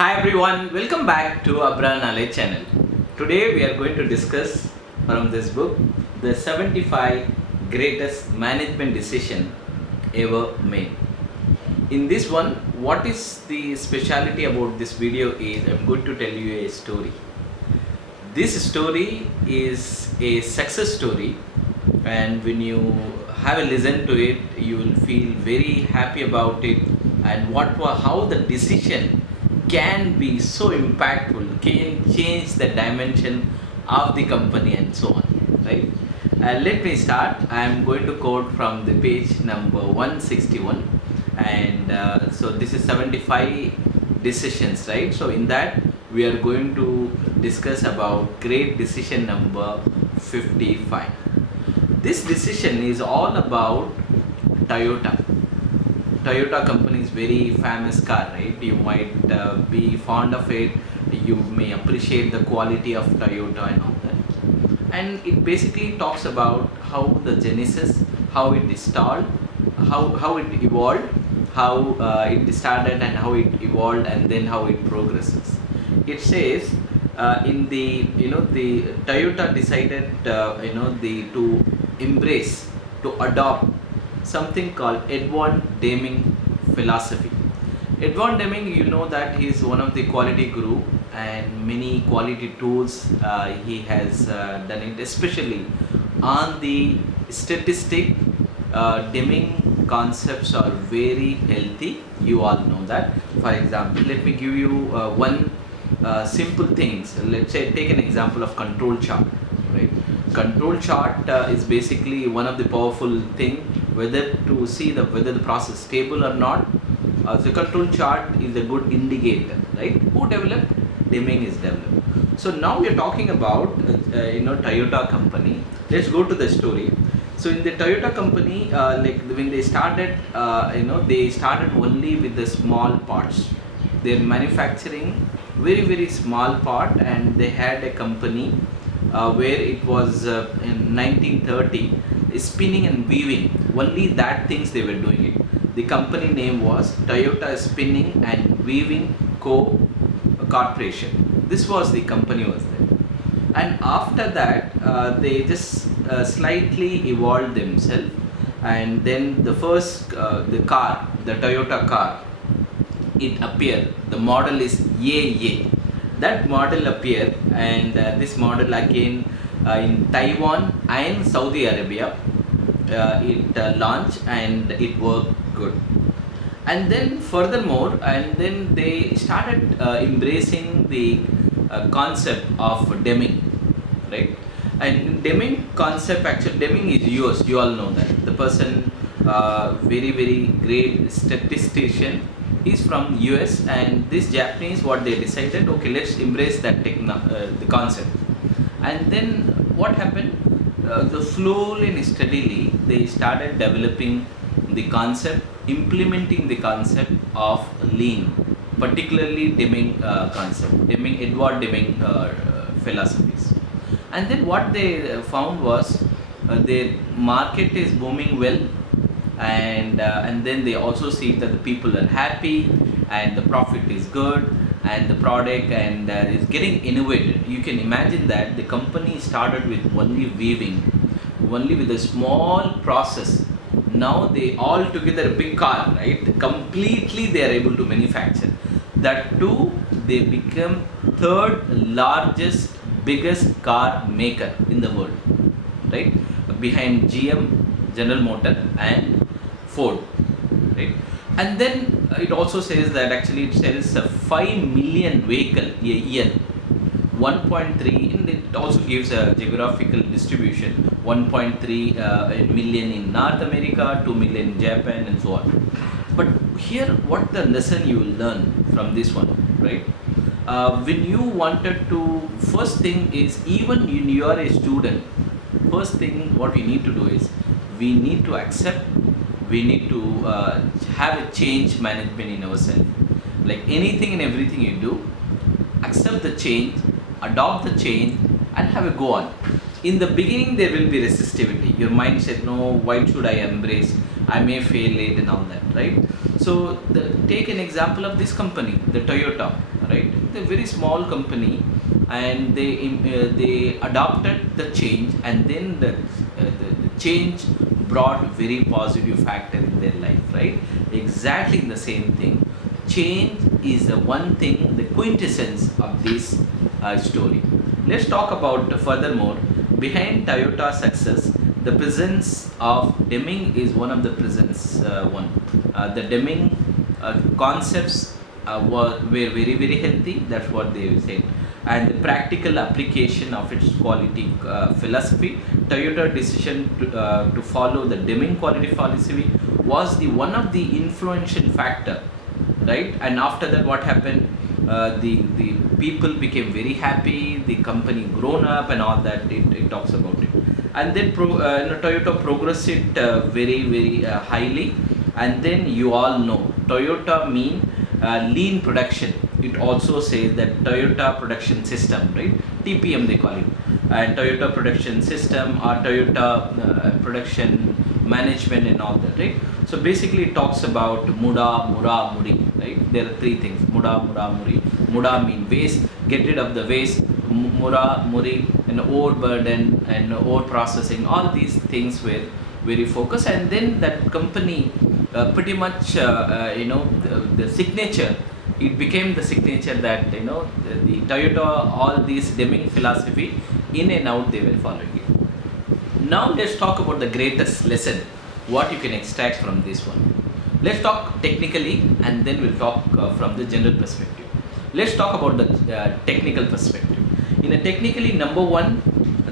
Hi everyone, welcome back to Abra Knowledge channel. Today we are going to discuss from this book the 75 greatest management decision ever made. In this one, what is the speciality about this video is I'm going to tell you a story. This story is a success story, and when you have a listen to it, you will feel very happy about it and how the decision can be so impactful, can change the dimension of the company and so on, right? Let me start. I am going to quote from the page number 161, and so this is 75 decisions, right? So in that we are going to discuss about great decision number 55. This decision is all about Toyota. Toyota company is very famous car, right? You might be fond of it. You may appreciate the quality of Toyota and all that. And it basically talks about how the genesis, how it installed, how it evolved, how it started and how it evolved, and then how it progresses. It says in the Toyota decided to embrace, to adopt something called Edward Deming philosophy. Edward Deming, you know that he is one of the quality guru, and many quality tools he has done it, especially on the statistic. Deming concepts are very healthy. You all know that. For example, let me give you one simple things. Let's say take an example of control chart, right? Control chart is basically one of the powerful thing whether to see whether the process is stable or not. The control chart is a good indicator, right? Who developed? Deming is developed. So now we are talking about Toyota company. Let's go to the story. So in the Toyota company, like when they started, they started only with the small parts. They're manufacturing very small part, and they had a company where it was in 1930 spinning and weaving. Only that things they were doing it. The company name was Toyota Spinning and Weaving Co. Corporation. This was the company was there. And after that, they just slightly evolved themselves. And then the first, the car, the Toyota car, it appeared. The model is AA. That model appeared, and this model again in Taiwan and Saudi Arabia. It launched and it worked good. And then furthermore, and then they started embracing the concept of Deming, right? And Deming concept, actually Deming is US, you all know that. The person, very great statistician, he's from US, and this Japanese, what they decided, okay, let's embrace that the concept. And then what happened? So slowly and steadily they started developing the concept, implementing the concept of lean, particularly Deming concept, Edward Deming philosophies. And then what they found was their market is booming well, and then they also see that the people are happy and the profit is good and the product and is getting innovated. You can imagine that the company started with only weaving, only with a small process. Now they all together a big car, right? Completely they are able to manufacture. That too, they become third largest, biggest car maker in the world, right? Behind GM, General Motor, and Ford, right? And then it also says that actually it sells a 5 million vehicle a year, 1.3, and it also gives a geographical distribution, 1.3 million in North America, 2 million in Japan, and so on. But here, what the lesson you will learn from this one, right? When you wanted to, first thing is, even when you are a student, first thing what we need to do is we need to accept, we need to have a change management in ourselves. Like anything and everything you do, accept the change, adopt the change, and have a go on. In the beginning there will be resistivity. Your mind said, no, why should I embrace? I may fail it and all that, right? So So take an example of this company, the Toyota, right? They're a very small company, and they adopted the change, and then the change brought very positive factor in their life, right? Exactly the same thing. Change is the one thing, the quintessence of this story. Let's talk about furthermore behind Toyota's success. The presence of Deming is one of the presence one. The Deming concepts were very very healthy. That's what they said, and the practical application of its quality philosophy. Toyota decision to follow the Deming quality philosophy was the one of the influential factor, right? And after that, what happened? The people became very happy. The company grown up and all that. It talks about it, and then Toyota progressed it very very highly. And then you all know Toyota mean lean production. It also says that Toyota production system, right? TPM they call it, and Toyota production system or Toyota production management and all that, right? So basically it talks about Muda, Mura, Muri, right? There are three things: Muda, Mura, Muri. Muda mean waste, get rid of the waste. Mura, Muri, and overburden and over processing. All these things were very focused, and then that company pretty much the signature, it became the signature that the Toyota, all these Deming philosophy in and out they were following it. Now let's talk about the greatest lesson, what you can extract from this one. Let's talk technically, and then we'll talk from the general perspective. Let's talk about the technical perspective. In a technically, number one,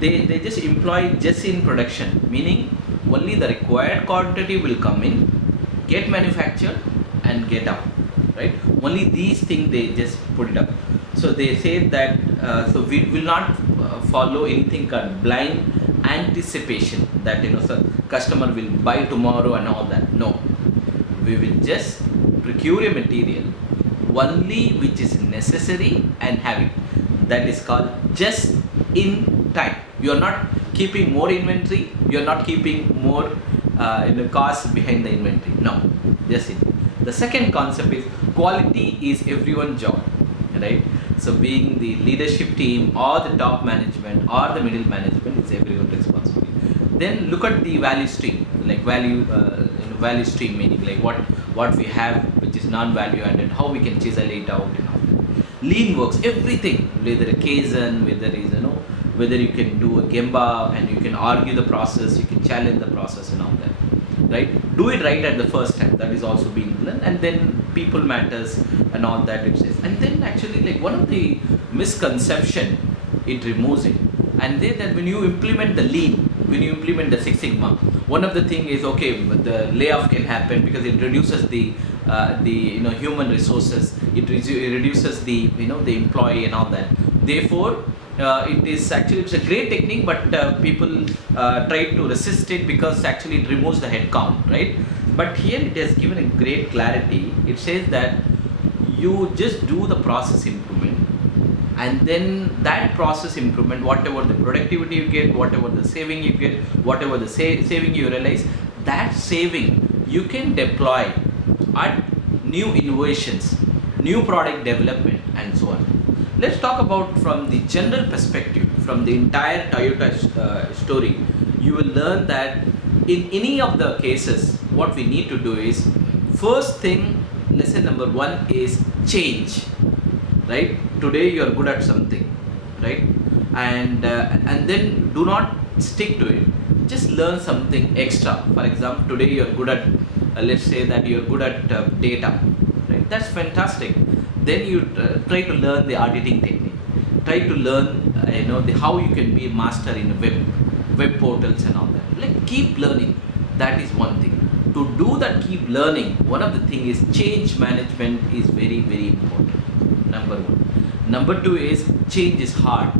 they just employ just in production, meaning only the required quantity will come in, get manufactured and get out, right? Only these things they just put it up. So they say that so we will not follow anything called blind anticipation, that so customer will buy tomorrow and all that. No, we will just procure a material only which is necessary and have it. That is called just in time. You are not keeping more inventory, you are not keeping more cost behind the inventory. No, just it. The second concept is quality is everyone's job, right? So being the leadership team or the top management or the middle management is everyone's responsibility. Then look at the value stream, like value stream meaning like what we have which is non-value added, how we can chisel it out and all that. Lean works, everything, whether a Kaizen, whether you can do a Gemba and you can argue the process, you can challenge the process and all that, right? Do it right at the first time, that is also being learned, and then people matters and all that it says. And then actually like one of the misconception, it removes it. And then that when you implement the lean, when you implement the Six Sigma, one of the thing is okay, but the layoff can happen because it reduces the human resources, it reduces the the employee and all that. Therefore it is actually, it's a great technique, but people try to resist it because actually it removes the head count, right? But here it has given a great clarity. It says that you just do the process improvement, and then that process improvement, whatever the productivity you get, whatever the saving you get, whatever the saving you realize, that saving you can deploy at new innovations, new product development and so on. Let's talk about from the general perspective, from the entire Toyota story. You will learn that in any of the cases, what we need to do is, first thing, lesson number one is change, right? Today you are good at something, right? And then do not stick to it. Just learn something extra. For example, today you are good at, let's say that you are good at data, right? That's fantastic. Then you try to learn the auditing technique. Try to learn, how you can be a master in web portals and all that. Like keep learning. That is one thing. To do that, keep learning. One of the thing is change management is very very important. Number one. Number two is change is hard,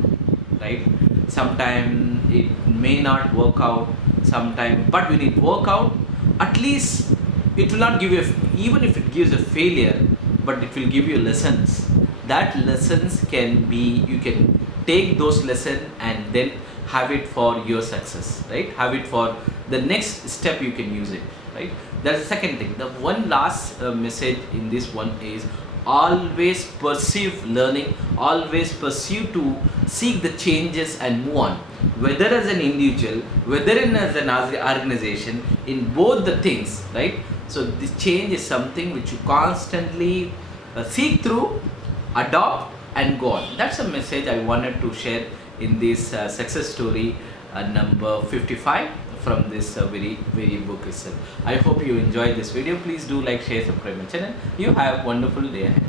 right? Sometimes it may not work out. Sometimes, but when it work out, at least it will not give you even if it gives a failure, but it will give you lessons. That lessons can be, you can take those lessons and then have it for your success, right? Have it for the next step, you can use it, right? That's the second thing. The one last message in this one is always pursue learning, always pursue to seek the changes and move on. Whether as an individual, whether in as an organization, in both the things, right? So this change is something which you constantly seek through, adopt and go on. That's a message I wanted to share in this success story number 55 from this very book itself. I hope you enjoyed this video. Please do like, share, subscribe my channel. You have a wonderful day ahead.